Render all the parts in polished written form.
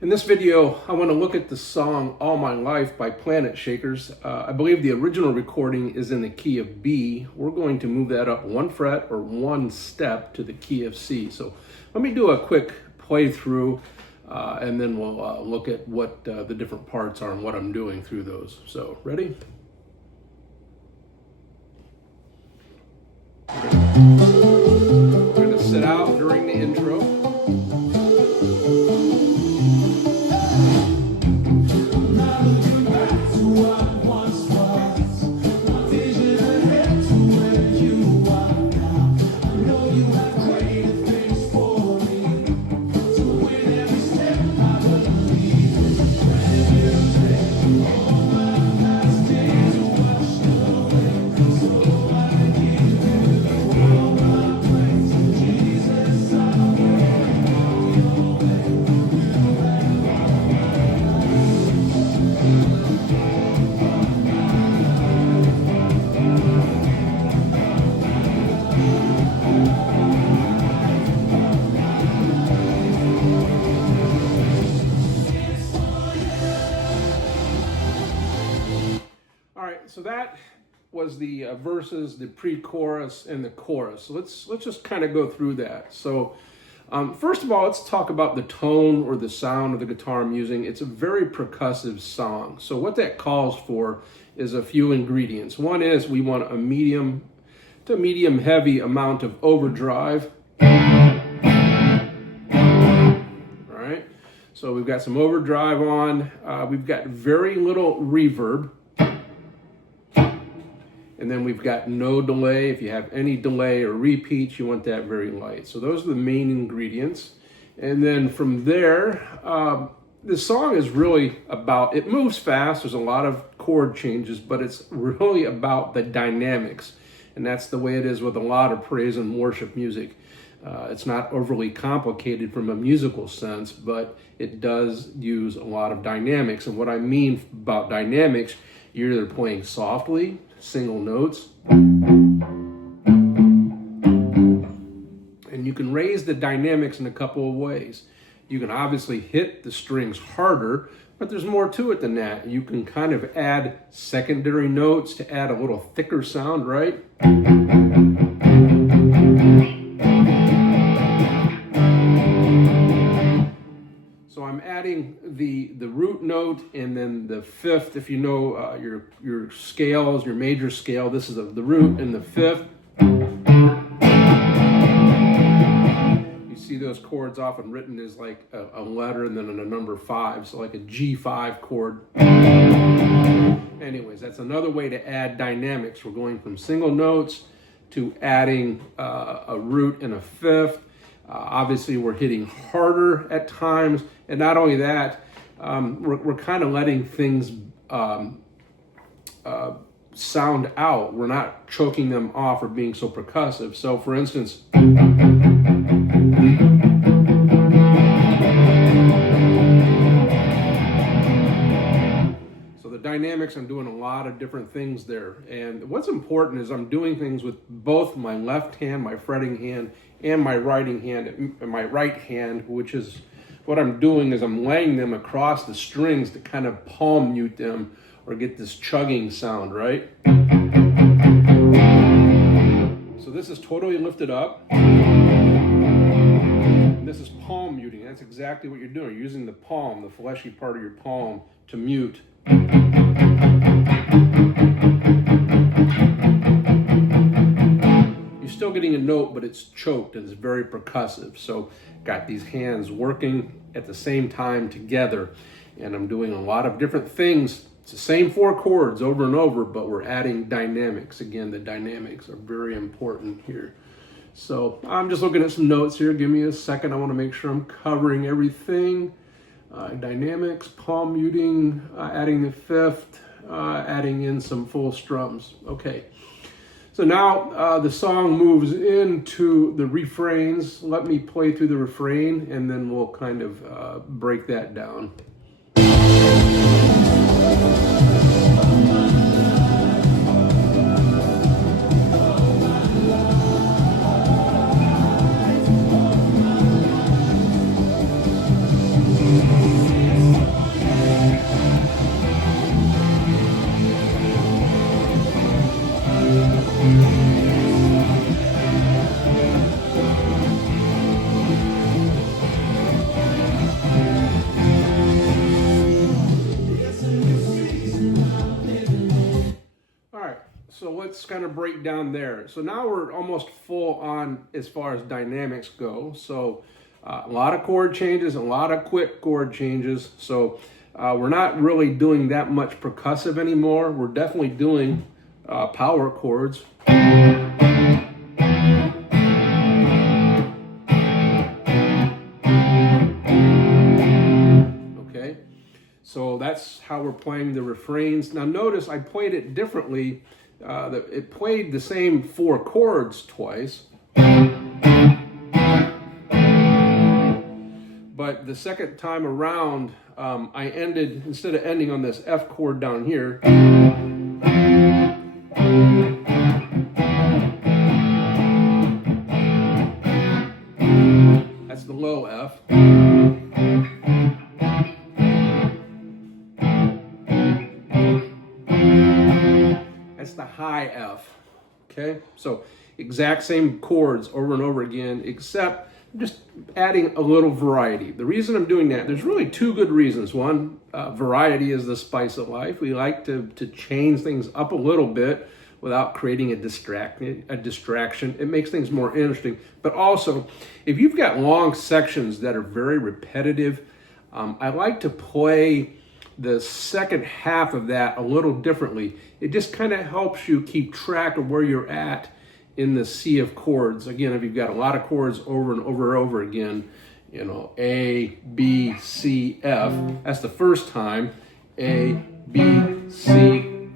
In this video, I want to look at the song All My Life by Planetshakers. I believe the original recording is in the key of B. We're going to move that up one fret or one step to the key of C. So let me do a quick playthrough and then we'll look at what the different parts are and what I'm doing through those. So, ready? We're going to sit out during the intro. So that was the verses, the pre-chorus, and the chorus. So let's just kind of go through that. So first of all, let's talk about the tone or the sound of the guitar I'm using. It's a very percussive song. So what that calls for is a few ingredients. One is we want a medium to medium heavy amount of overdrive. All right. So we've got some overdrive on. We've got very little reverb. And then we've got no delay. If you have any delay or repeats, you want that very light. So those are the main ingredients. And then from there, the song is really about, it moves fast. There's a lot of chord changes, but it's really about the dynamics. And that's the way it is with a lot of praise and worship music. It's not overly complicated from a musical sense, but it does use a lot of dynamics. And what I mean about dynamics, you're either playing softly, single notes, and you can raise the dynamics in a couple of ways. You can obviously hit the strings harder, but there's more to it than that. You can kind of add secondary notes to add a little thicker sound, right? So I'm adding the root note and then the fifth. If you know your scales, your major scale, this is the root and the fifth. You see those chords often written as like a letter and then a number 5, so like a G5 chord. Anyways, that's another way to add dynamics. We're going from single notes to adding a root and a fifth. Obviously, we're hitting harder at times, and not only that, we're kind of letting things sound out. We're not choking them off or being so percussive. So, for instance, so the dynamics, I'm doing a lot of different things there. And what's important is I'm doing things with both my left hand, my fretting hand, and my right hand, which is what I'm doing is I'm laying them across the strings to kind of palm mute them or get this chugging sound, right? So this is totally lifted up. And this is palm muting. That's exactly what you're doing. You're using the palm, the fleshy part of your palm, to mute. Still getting a note, but it's choked and it's very percussive. So got these hands working at the same time together, and I'm doing a lot of different things. It's the same 4 chords over and over, but we're adding dynamics. Again, the dynamics are very important here. So I'm just looking at some notes here. Give me a second. I want to make sure I'm covering everything. Dynamics, palm muting, adding the fifth, adding in some full strums. Okay. So now the song moves into the refrains. Let me play through the refrain and then we'll kind of break that down. So let's kind of break down there. So now we're almost full on as far as dynamics go. So a lot of chord changes, a lot of quick chord changes. So we're not really doing that much percussive anymore. We're definitely doing power chords. Okay, so that's how we're playing the refrains. Now notice I played it differently. It played the same 4 chords twice. But the second time around, I ended, instead of ending on this F chord down here, that's the low F. That's the high F. Okay, so exact same chords over and over again, except just adding a little variety. The reason I'm doing that, there's really 2 good reasons. One, variety is the spice of life. We like to change things up a little bit without creating a distraction. It makes things more interesting. But also, if you've got long sections that are very repetitive, I like to play the second half of that a little differently. It just kind of helps you keep track of where you're at in the sea of chords. Again, if you've got a lot of chords over and over and over again, you know, A, B, C, F, that's the first time, A, B, C.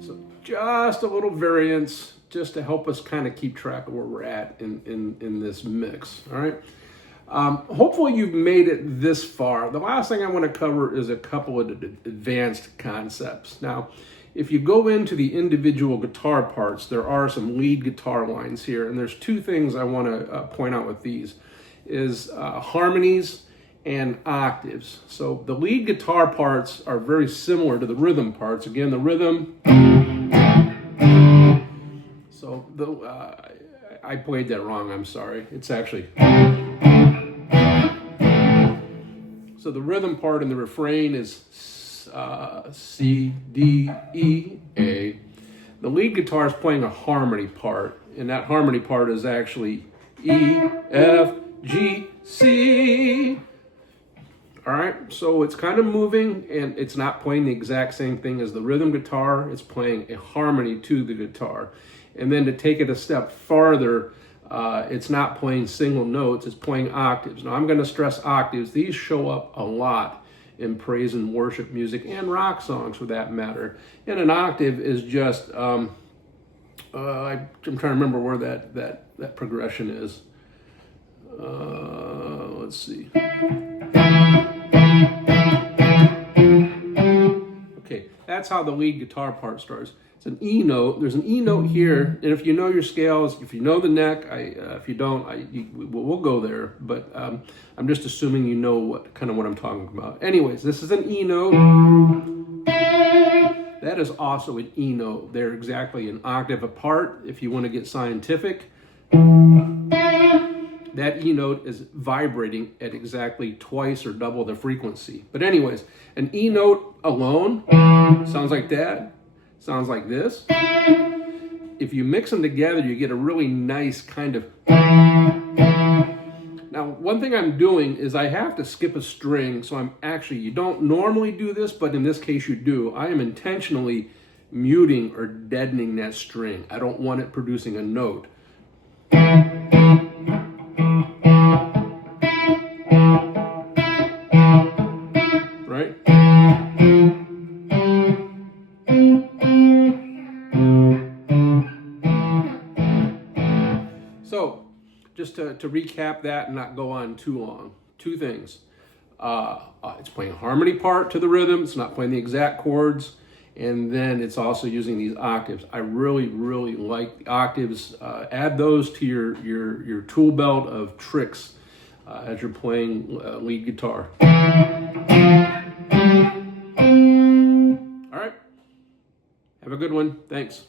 So just a little variance just to help us kind of keep track of where we're at in this mix, all right? Hopefully you've made it this far. The last thing I want to cover is a couple of advanced concepts. Now, if you go into the individual guitar parts, there are some lead guitar lines here, and there's 2 things I want to point out with these, is harmonies and octaves. So the lead guitar parts are very similar to the rhythm parts. Again, the rhythm, so I played that wrong, I'm sorry. It's actually, so the rhythm part in the refrain is C, D, E, A. The lead guitar is playing a harmony part, and that harmony part is actually E, F, G, C. All right, so it's kind of moving, and it's not playing the exact same thing as the rhythm guitar. It's playing a harmony to the guitar. And then to take it a step farther, it's not playing single notes, it's playing octaves. Now I'm going to stress octaves. These show up a lot in praise and worship music and rock songs for that matter. And an octave is just, I'm trying to remember where that progression is. Let's see. Okay, that's how the lead guitar part starts. It's an E note. There's an E note here, and if you know your scales, if you know the neck, if you don't, we'll go there. But I'm just assuming you know what I'm talking about. Anyways, this is an E note. That is also an E note. They're exactly an octave apart. If you want to get scientific, that E note is vibrating at exactly twice or double the frequency. But anyways, an E note alone sounds like that. Sounds like this. If you mix them together, you get a really nice kind of... Now, one thing I'm doing is I have to skip a string, so I'm actually, you don't normally do this, but in this case you do. I am intentionally muting or deadening that string. I don't want it producing a note. Right? So, just to recap that and not go on too long, 2 things. It's playing a harmony part to the rhythm. It's not playing the exact chords. And then it's also using these octaves. I really, really like the octaves. Add those to your tool belt of tricks as you're playing lead guitar. All right. Have a good one. Thanks.